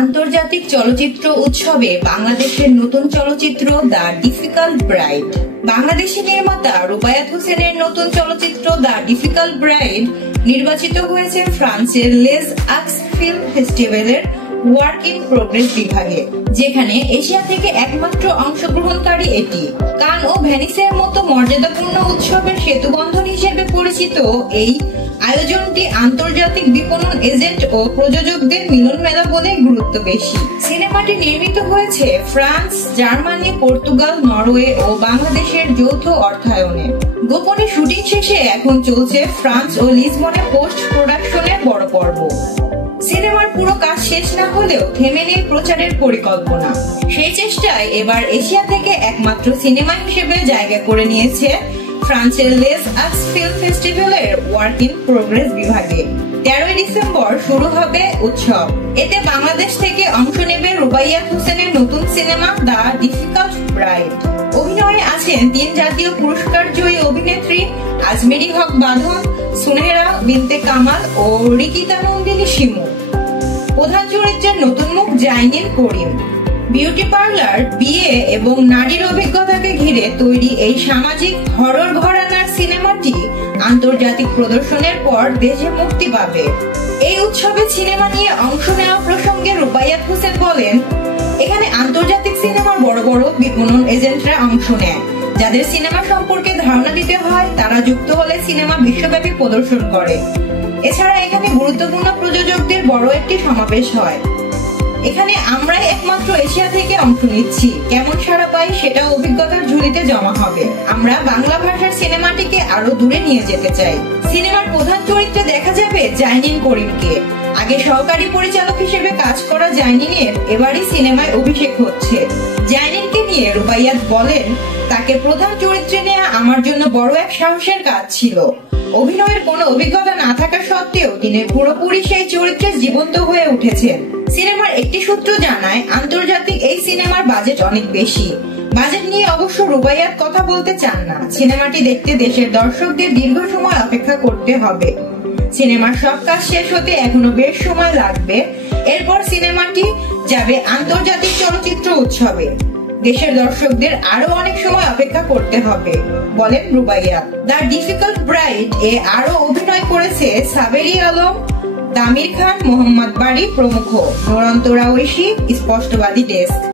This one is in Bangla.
আন্তর্জাতিক চলচ্চিত্র উৎসবে বাংলাদেশের নতুন চলচ্চিত্র দ্য ডিফিকাল্ট ব্রাইড। বাংলাদেশি নির্মাতা রুবাইয়াত হোসেনের নতুন চলচ্চিত্র দ্য ডিফিকাল্ট ব্রাইড নির্বাচিত হয়েছে ফ্রান্সের লেস আক্স ফিল্ম ফেস্টিভ্যালের ওয়ার্ক ইন প্রোগ্রেস বিভাগে, যেখানে এশিয়া থেকে একমাত্র অংশগ্রহণকারী এটি। কান ও ভেনিসের মতো মর্যাদাপূর্ণ উৎসবের সেতুবন্ধন হিসেবে পরিচিত এই আয়োজনটি আন্তর্জাতিক বিপণন এজেন্ট ও প্রযোজকদের মিলন মেলা বলে গুরুত্ব বেশি। সিনেমাটি নির্মিত হয়েছে ফ্রান্স, জার্মানি, পর্তুগাল, নরওয়ে ও বাংলাদেশের যৌথ অর্থায়নে। গোপনে শুটিং শেষে এখন চলছে ফ্রান্স ও লিসবনে পোস্ট প্রোডাকশনের বড় পর্ব। সিনেমার পুরো কাজ শেষ না হলেও থেমে নেই প্রচারের পরিকল্পনা। সেই চেষ্টায় এবার এশিয়া থেকে একমাত্র সিনেমা হিসেবে জায়গা করে নিয়েছে ফ্রান্সের লেস আক্স ফিল্ম ফেস্টিভ্যালের ওয়ার্ক ইন প্রোগ্রেস বিভাগে। 13 ডিসেম্বর শুরু হবে উৎসব। এতে বাংলাদেশ থেকে অংশ নেবে রুবাইয়াত হোসেনের নতুন সিনেমা দ্য ডিফিকাল্ট ব্রাইড। অভিনয়ে আছেন 3 জাতীয় পুরস্কার জয়ী অভিনেত্রী আজমেরি হক বাঁধন, সুনেহরা বিনতে কামাল ও রিকিতা নন্দিনী শিমু। প্রধান চরিত্রের নতুন মুখ জাইনিন করিম। বিউটি পার্লার, বিয়ে এবং নারীর অভিজ্ঞতাকে ঘিরে তৈরি এই সামাজিক হরর ঘরানার সিনেমাটি আন্তর্জাতিক প্রদর্শনের পর দেশে মুক্তি পাবে। এই উৎসবে সিনেমা নিয়ে অংশ নেওয়া প্রসঙ্গে রুবাইয়াত হোসেন বলেন, এখানে আন্তর্জাতিক সিনেমার বড় বড় বিপণন এজেন্টরা অংশ নেয়। যাদের সিনেমা সম্পর্কে ধারণা দিতে হয় তারা যুক্ত হলে সিনেমা বিশ্বব্যাপী প্রদর্শন করে। এছাড়া এখানে গুরুত্বপূর্ণ প্রযোজকদের বড় একটি সমাবেশ হয়। এখানে আমরাই একমাত্র এশিয়া থেকে অংশ নিচ্ছি। কেমন সাড়া পাই সেটা অভিজ্ঞতার ঝুলিতে জমা হবে। আমরা বাংলা ভাষার সিনেমাটিকে আরো দূরে নিয়ে যেতে চাই। সিনেমার প্রধান চরিত্রে দেখা যাবে জাইনিন করিমকে। আগে সহকারী পরিচালক হিসেবে কাজ করা জাইনিনের এবারই সিনেমায় অভিষেক হচ্ছে। জাইনিনকে নিয়ে রুবাইয়াত বলেন, তাকে প্রধান চরিত্রে নেওয়া আমার জন্য বড় এক সাহসের কাজ ছিল। অভিনয়ের কোনো অভিজ্ঞতা না থাকা সত্ত্বেও তিনি পুরোপুরি সেই চরিত্রে জীবন্ত হয়ে উঠেছেন। সিনেমার একটি সূত্র জানায়, আন্তর্জাতিক এই সিনেমার বাজেট অনেক বেশি। বাজেট নিয়ে অবশ্য রুবাইয়াত কথা বলতে চান না। সিনেমাটি দেখতে দেশের দর্শকদের দীর্ঘ সময় অপেক্ষা করতে হবে। সিনেমার সব কাজ শেষ হতে এখনো বেশ সময় লাগবে। এরপর সিনেমাটি যাবে আন্তর্জাতিক চলচ্চিত্র উৎসবে। দেশের দর্শকদের আরো অনেক সময় অপেক্ষা করতে হবে বলেন রুবাইয়াত। দ্য ডিফিকাল্ট ব্রাইড এ আরো অভিনয় করেছে সাবেরি আলম, দামির খান, মোহাম্মদ বারি প্রমুখ। নুরন্তরা ঐশী, স্পষ্টবাদী ডেস্ক।